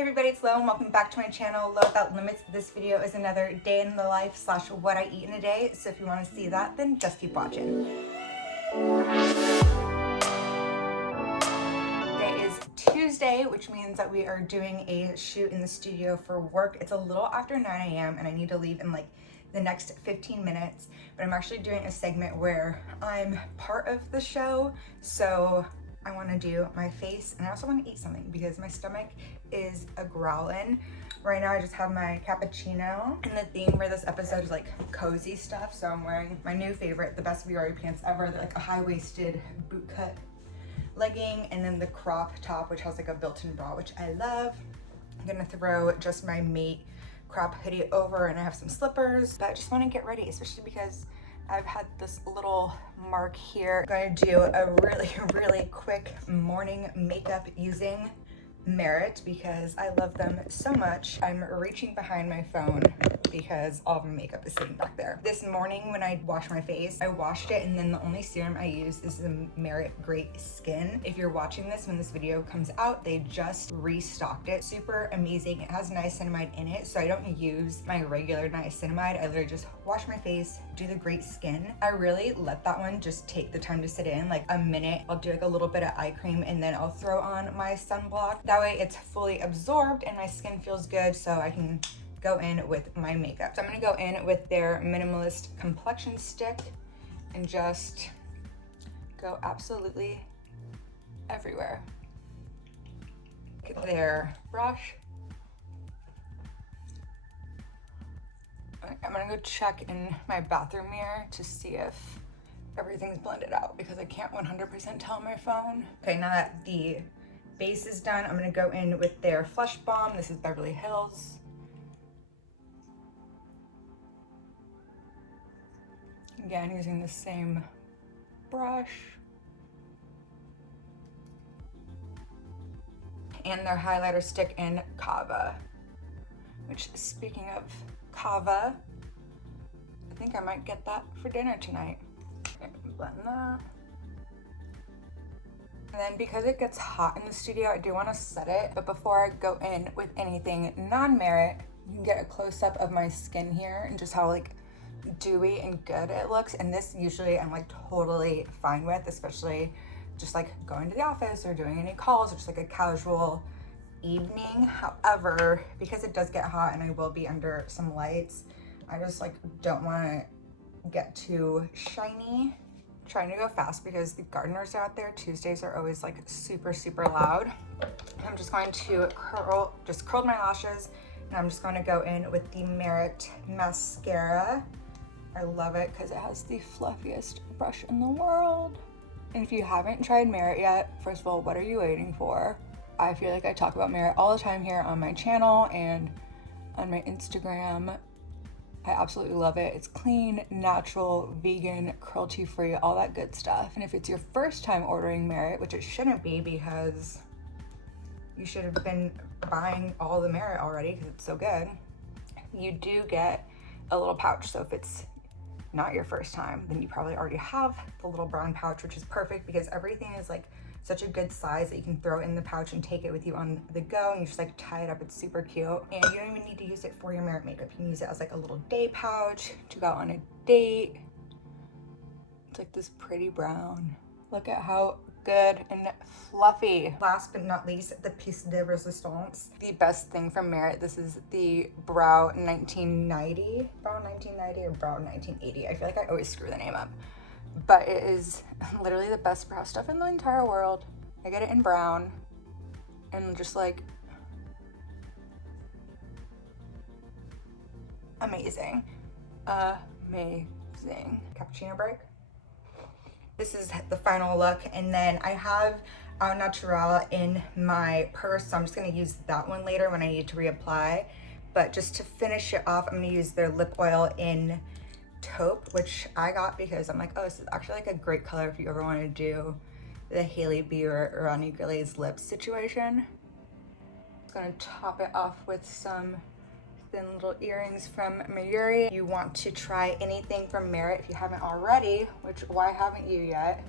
Hey everybody, it's Lo and welcome back to my channel, Lo Without Limits. This video is another day in the life / what I eat in a day. So if you want to see that, then just keep watching. Today is Tuesday, which means that we are doing a shoot in the studio for work. It's a little after 9 a.m. and I need to leave in like the next 15 minutes, but I'm actually doing a segment where I'm part of the show. So I want to do my face and I also want to eat something because my stomach is a growlin'. Right now I just have my cappuccino, and the theme for this episode is like cozy stuff. So I'm wearing my new favorite, the best VR pants ever. They're like a high-waisted boot cut legging, and then the crop top which has like a built-in bra, which I love. I'm gonna throw just my mate crop hoodie over, and I have some slippers, but I just want to get ready, especially because I've had this little mark here. I'm gonna do a really quick morning makeup using Merit because I love them so much. I'm reaching behind my phone because all of my makeup is sitting back there. This morning when I washed my face, I washed it and then the only serum I use is the Merit Great Skin. If you're watching this when this video comes out, they just restocked it. Super amazing. It has niacinamide in it, so I don't use my regular niacinamide. I literally just wash my face, do the Great Skin. I really let that one just take the time to sit in, like a minute. I'll do like a little bit of eye cream and then I'll throw on my sunblock. That way it's fully absorbed and my skin feels good, so I can go in with my makeup. So I'm gonna go in with their Minimalist complexion stick and just go absolutely everywhere. Get their brush. I'm gonna go check in my bathroom mirror to see if everything's blended out because I can't 100% tell on my phone. Okay, now that the base is done, I'm gonna go in with their Flush Balm. This is Beverly Hills. Again, using the same brush. And their highlighter stick in Cava, which, speaking of Cava, I think I might get that for dinner tonight. Blend that. And then because it gets hot in the studio, I do want to set it. But before I go in with anything non-Merit, you can get a close-up of my skin here and just how like dewy and good it looks. And this usually I'm like totally fine with, especially just like going to the office or doing any calls or just like a casual evening. However, because it does get hot and I will be under some lights, I just like don't want to get too shiny. Trying to go fast because the gardeners are out there. Tuesdays are always like super loud. I'm just going to curl my lashes, and I'm just going to go in with the Merit mascara. I love it because it has the fluffiest brush in the world. And if you haven't tried Merit yet, first of all, what are you waiting for? I feel like I talk about Merit all the time here on my channel and on my Instagram. I absolutely love it. It's clean, natural, vegan, cruelty-free, all that good stuff. And if it's your first time ordering Merit, which it shouldn't be because you should have been buying all the Merit already because it's so good, you do get a little pouch. So if it's not your first time, then you probably already have the little brown pouch, which is perfect because everything is like such a good size that you can throw in the pouch and take it with you on the go, and you just like tie it up. It's super cute, and you don't even need to use it for your Merit makeup. You can use it as like a little day pouch to go on a date. It's like this pretty brown. Look at how good and fluffy. Last but not least, the piece de resistance, the best thing from Merit. This is the Brow 1990 or Brow 1980. I feel like I always screw the name up, but it is literally the best brow stuff in the entire world. I get it in brown and just like amazing. Cappuccino break. This is the final look, and then I have Au Naturel in my purse, so I'm just gonna use that one later when I need to reapply. But just to finish it off, I'm gonna use their lip oil in Taupe, which I got because I'm like, oh, this is actually like a great color if you ever want to do the Hailey Bieber or Ronnie Glaze lips situation. I'm gonna top it off with some thin little earrings from Mayuri. You want to try anything from Merit if you haven't already, which why haven't you yet?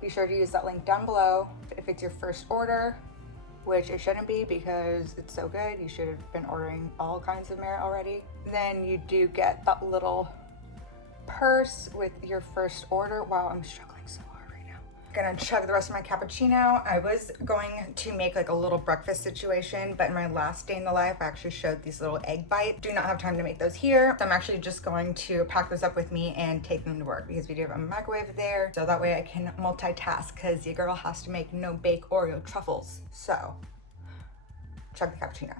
Be sure to use that link down below. If it's your first order, which it shouldn't be because it's so good. You should have been ordering all kinds of merit already. Then you do get that little purse with your first order. Wow, I'm struggling so hard right now. Gonna chug the rest of my cappuccino. I was going to make like a little breakfast situation, but in my last day in the life, I actually showed these little egg bites. Do not have time to make those here. So I'm actually just going to pack those up with me and take them to work because we do have a microwave there. So that way I can multitask because your girl has to make no-bake Oreo truffles. So, chug the cappuccino.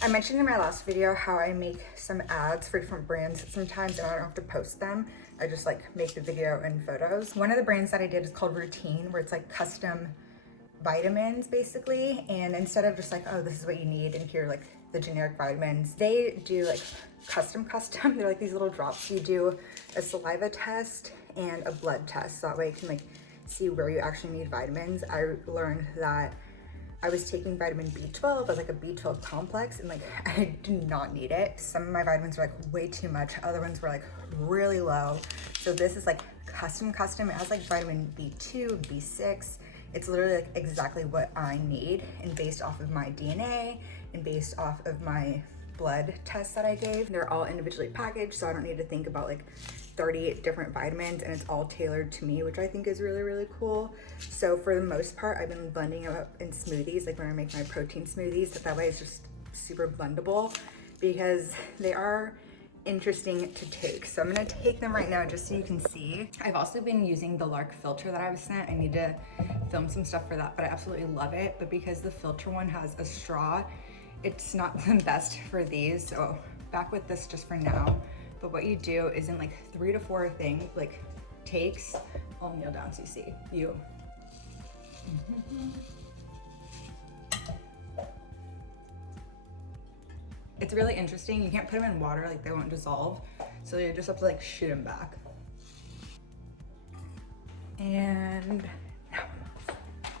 I mentioned in my last video how I make some ads for different brands sometimes and I don't have to post them. I just like make the video and photos. One of the brands that I did is called Routine, where it's like custom vitamins basically. And instead of just like, oh, this is what you need and here like the generic vitamins, they do like custom. They're like these little drops. You do a saliva test and a blood test. So that way you can like see where you actually need vitamins. I learned that I was taking vitamin B12 as like a B12 complex and like I did not need it. Some of my vitamins were like way too much. Other ones were like really low. So this is like custom. It has like vitamin B2, B6. It's literally like exactly what I need and based off of my DNA and based off of my blood tests that I gave. They're all individually packaged, so I don't need to think about like 30 different vitamins, and it's all tailored to me, which I think is really, really cool. So for the most part, I've been blending them up in smoothies, like when I make my protein smoothies, that way it's just super blendable because they are interesting to take. So I'm gonna take them right now just so you can see. I've also been using the Lark filter that I was sent. I need to film some stuff for that, but I absolutely love it. But because the filter one has a straw, it's not the best for these. So back with this just for now. But what you do is in like 3 to 4 things, like takes, I'll kneel down so you see, It's really interesting. You can't put them in water, like they won't dissolve. So you just have to like shoot them back. And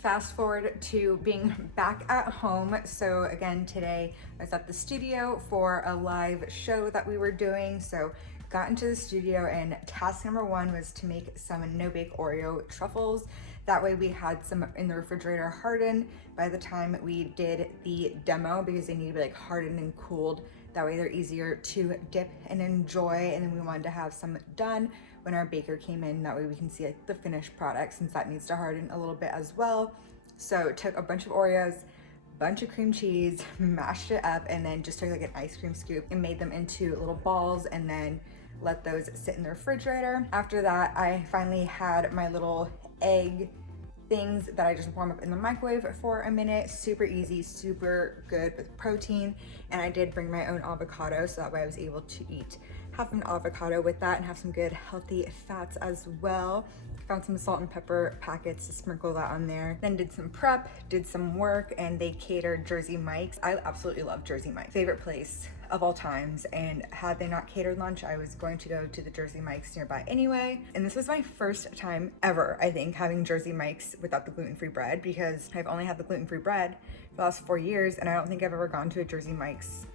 fast forward to being back at home. So again, today I was at the studio for a live show that we were doing. So got into the studio and task number 1 was to make some no-bake Oreo truffles. That way we had some in the refrigerator hardened by the time we did the demo because they need to be like hardened and cooled. That way they're easier to dip and enjoy. And then we wanted to have some done when our baker came in. That way we can see like the finished product since that needs to harden a little bit as well. So took a bunch of Oreos, bunch of cream cheese, mashed it up, and then just took like an ice cream scoop and made them into little balls and then let those sit in the refrigerator. After that, I finally had my little egg things that I just warm up in the microwave for a minute. Super easy, super good with protein. And I did bring my own avocado, so that way I was able to eat half an avocado with that and have some good healthy fats as well. Found some salt and pepper packets to sprinkle that on there. Then did some prep, did some work, and they catered Jersey Mike's. I absolutely love Jersey Mike's. Favorite place of all times, and had they not catered lunch, I was going to go to the Jersey Mike's nearby anyway. And this was my first time ever, I think, having Jersey Mike's without the gluten-free bread, because I've only had the gluten-free bread for the last 4 years, and I don't think I've ever gone to a Jersey Mike's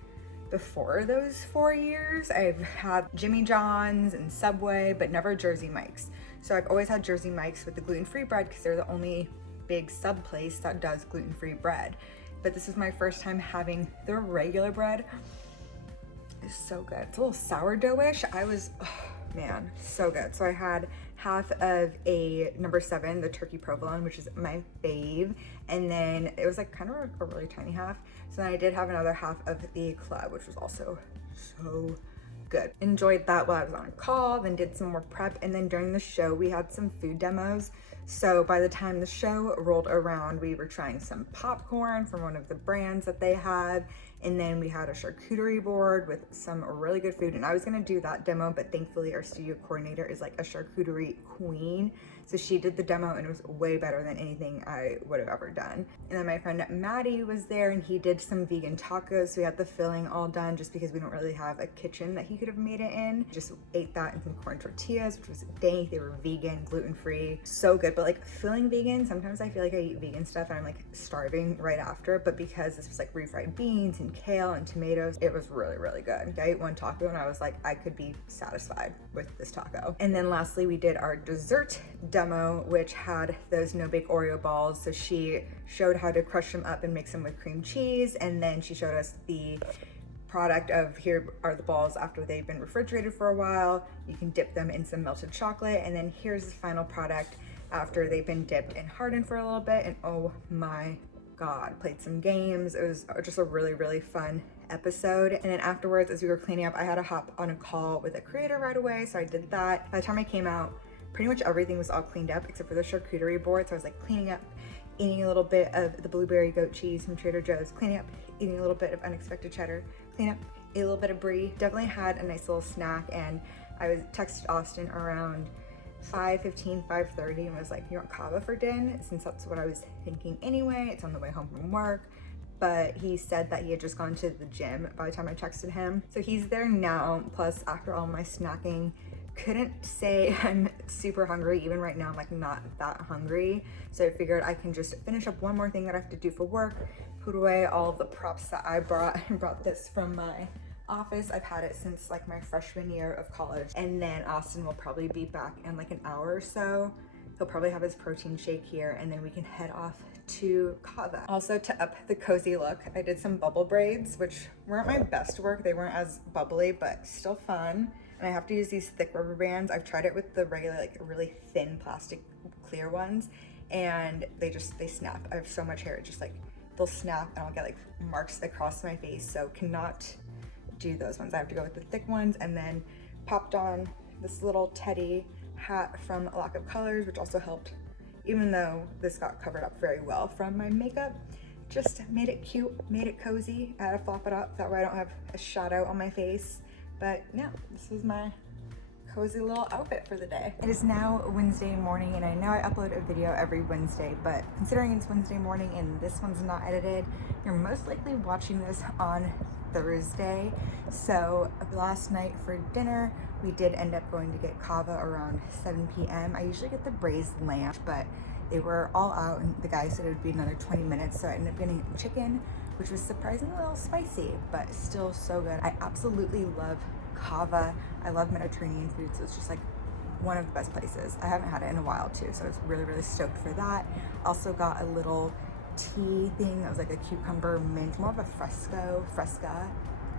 before those 4 years. I've had Jimmy John's and Subway, but never Jersey Mike's. So I've always had Jersey Mike's with the gluten-free bread because they're the only big sub place that does gluten-free bread. But this is my first time having the regular bread. It's so good. It's a little sourdough-ish. Man, so good. So I had half of a number 7, the turkey provolone, which is my fave. And then it was like kind of a really tiny half. So then I did have another half of the club, which was also so good. Enjoyed that while I was on a call, then did some more prep. And then during the show, we had some food demos. So by the time the show rolled around, we were trying some popcorn from one of the brands that they had. And then we had a charcuterie board with some really good food. And I was gonna do that demo, but thankfully our studio coordinator is like a charcuterie queen. So she did the demo and it was way better than anything I would have ever done. And then my friend Maddie was there and he did some vegan tacos. So we had the filling all done just because we don't really have a kitchen that he could have made it in. Just ate that in some corn tortillas, which was dank. They were vegan, gluten-free, so good. But like filling vegan, sometimes I feel like I eat vegan stuff and I'm like starving right after. But because this was like refried beans and kale and tomatoes, it was really, really good. I ate one taco and I was like, I could be satisfied with this taco. And then lastly, we did our dessert demo, which had those no bake Oreo balls. So she showed how to crush them up and mix them with cream cheese, and then she showed us the product of here are the balls after they've been refrigerated for a while. You can dip them in some melted chocolate, and then here's the final product after they've been dipped and hardened for a little bit. And oh my God, played some games. It was just a really, really fun episode. And then afterwards, as we were cleaning up, I had to hop on a call with a creator right away, so I did that. By the time I came out, pretty much everything was all cleaned up except for the charcuterie board. So I was like cleaning up, eating a little bit of the blueberry goat cheese from Trader Joe's, cleaning up, eating a little bit of unexpected cheddar, cleaning up, ate a little bit of brie. Definitely had a nice little snack, and I was texted Austin around 5:15, 5:30, and was like, you want Cava for dinner? Since that's what I was thinking anyway. It's on the way home from work. But he said that he had just gone to the gym by the time I texted him. So he's there now. Plus, after all my snacking, couldn't say I'm super hungry. Even right now, I'm like not that hungry. So I figured I can just finish up one more thing that I have to do for work, put away all of the props that I brought. I brought this from my office. I've had it since like my freshman year of college. And then Austin will probably be back in like an hour or so. He'll probably have his protein shake here, and then we can head off to Cava. Also, to up the cozy look, I did some bubble braids, which weren't my best work. They weren't as bubbly, but still fun. And I have to use these thick rubber bands. I've tried it with the regular, like really thin plastic clear ones, and they snap. I have so much hair, it just like, they'll snap and I'll get like marks across my face. So cannot do those ones. I have to go with the thick ones. And then popped on this little teddy hat from A Lack of Colors, which also helped, even though this got covered up very well from my makeup. Just made it cute, made it cozy. I had to flop it up, that way I don't have a shadow on my face. But yeah, this was my cozy little outfit for the day. It is now Wednesday morning, and I know I upload a video every Wednesday, but considering it's Wednesday morning and this one's not edited, you're most likely watching this on Thursday. So last night for dinner, we did end up going to get Cava around 7 p.m. I usually get the braised lamb, but they were all out, and the guy said it would be another 20 minutes, so I ended up getting chicken, which was surprisingly a little spicy, but still so good. I absolutely love Cava. I love Mediterranean food, so it's just like one of the best places. I haven't had it in a while too, so I was really, really stoked for that. Also got a little tea thing that was like a cucumber mint, more of a fresca,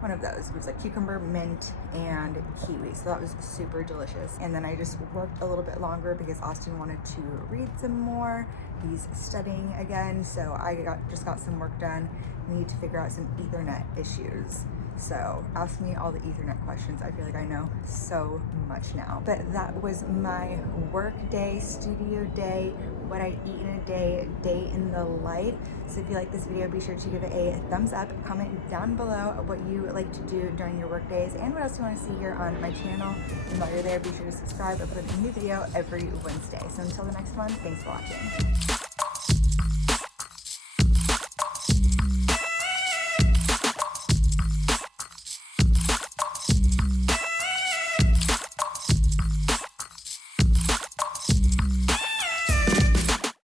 one of those. It was like cucumber, mint, and kiwi, so that was super delicious. And then I just worked a little bit longer because Austin wanted to read some more. He's studying again, so I just got some work done. We need to figure out some Ethernet issues. So ask me all the Ethernet questions. I feel like I know so much now. But that was my work day, studio day, what I eat in a day in the life. So if you like this video, be sure to give it a thumbs up, comment down below what you like to do during your work days and what else you want to see here on my channel. And while you're there, be sure to subscribe. I put a new video every Wednesday. So until the next one, thanks for watching.